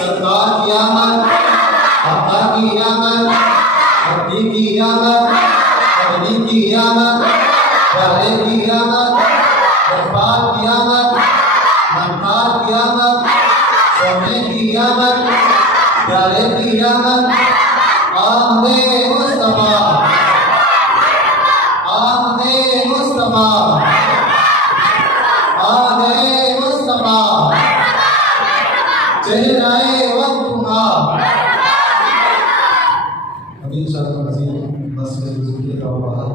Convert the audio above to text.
सरकार की आमद, अब्बा की आमद, अब्बी की आमद, अब्बी की आमद, वाले की आमद, जज्बात की आमद, मनकार की आमद, सोने की आमद, प्यारे की आमद, आमदे मुस्तफा, आमदे मुस्तफा, आमदे मुस्तफा, चेहराए वक्तुहा। अभी इंशाअल्लाह मज़ीद बस में ज़िक्र का हुआ है।